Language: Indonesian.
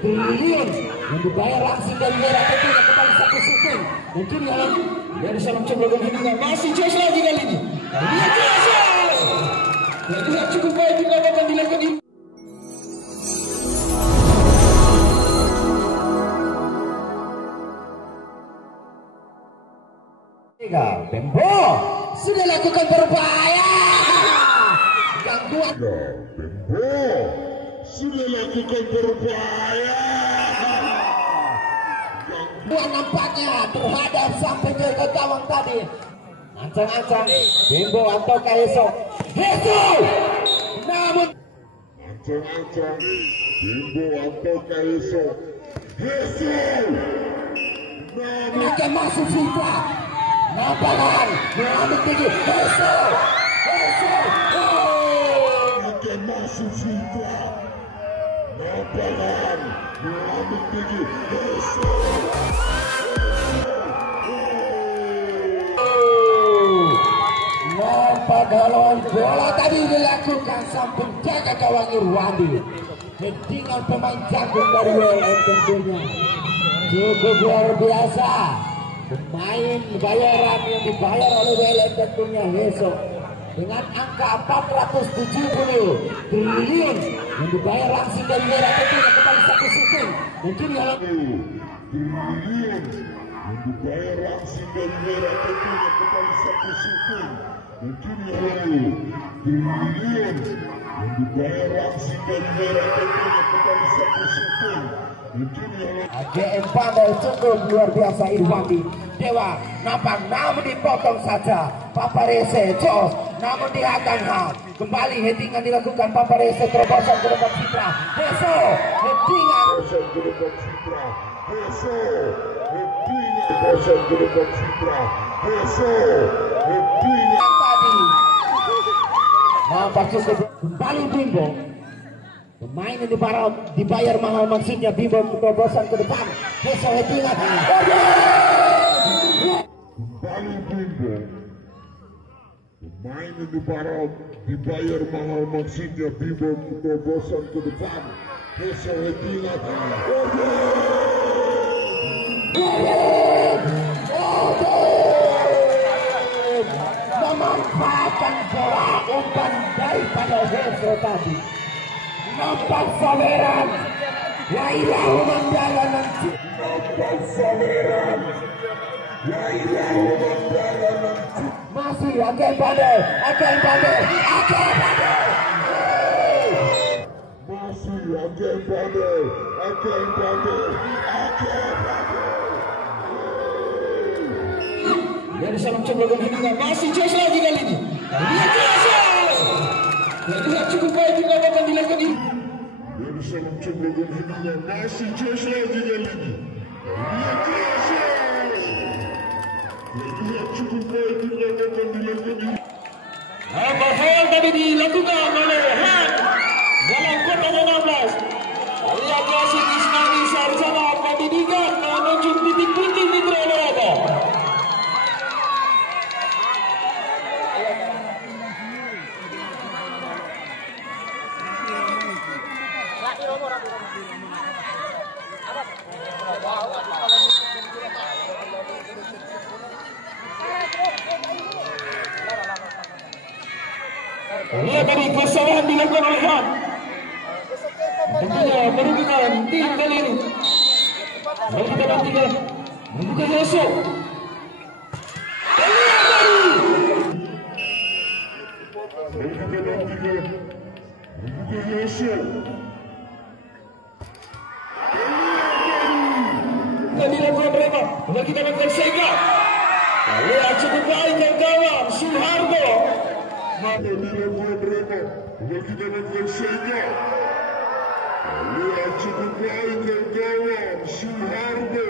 triliun yang dibayar langsung dari merah tentunya kembali satu syuting. Dan kini dari salam coba dengan masih Josh lagi kali ini. Lihat Josh. Lihat cukup baik juga akan dilakukan ini. Bembo sudah lakukan berbahaya. Gangguan. Bembo sudah lakukan berbahaya. Gangguan nampaknya terhadap sampai ke gawang tadi. Ancang-ancang Bembo ataukah esok? Esok. Namun ancang-ancang Bembo ataukah esok? Esok. Namun masuk Fitra. Nampakan mengambil tinggi. Esok. Akan masuk Fitra. Nampakan mengambil tinggi. Nampak galauan bola tadi dilakukan sang penjaga gawang Irwandi. Headingan pemain jagung dari WLM tentunya. Cukup luar biasa. Pemain bayaran yang dibayar oleh WLM tentunya besok dengan angka 470 triliun yang dibayar langsung dari merah tentunya kembali satu syuting. Dan kini triliun yang dibayar langsung dari merah tentunya kembali satu syuting. Dan kini triliun yang dibayar langsung dari merah tentunya kembali satu syuting. AGM pandai cukup luar biasa Irwandi. Dewa nampak namun dipotong saja. Paparese Jos namun dihagang kembali headingan dilakukan Paparese terobosan ke depan Fitra. Beso headingan ke depan Fitra. Beso headingan ke depan Fitra. Beso headingan tadi. Nampak cukup kembali Bimbo. Pemain yang dibayar mahal maksudnya Bimbo terobosan ke depan. Beso headingan. Kembali Bimbo. Pemain yang dibayar mahal maksudnya Bimbo terobosan ke depan. Beso headingan. Memanfaatkan bola umpan daripada Beso tadi. Nampak Saweran. Wailah Mandala nanti. Nampak Saweran. Wailah Mandala nanti. Masih akan pandai. Masih akan pandai. Dari salam coba dengan masih Josh lagi kali ini. Lihat Josh. Lihat cukup baik juga akan dilakukan ini. Dari salam coba dengan masih Josh lagi kali ini. Lihat cukup baik juga akan dilakukan ini. Apa hal tadi dilakukan oleh Han dalam kotak 16. Lihat masih Ismail Sarjana pendidikan menuju titik putih Mitra Neraka. Lihat tadi kesalahan dilakukan oleh Han. Tentunya merugikan tim kali ini. Lalu kita nantikan membuka Yosef. Lihat tadi. Membuka Yosef. Tadi dilakukan mereka. Lalu kita lakukan Sega. Lihat cukup baik yang gawang Suhardo. Maka dilakukan mereka. Lalu kita lakukan Sega. Lihat cukup baik yang gawang Suhardo.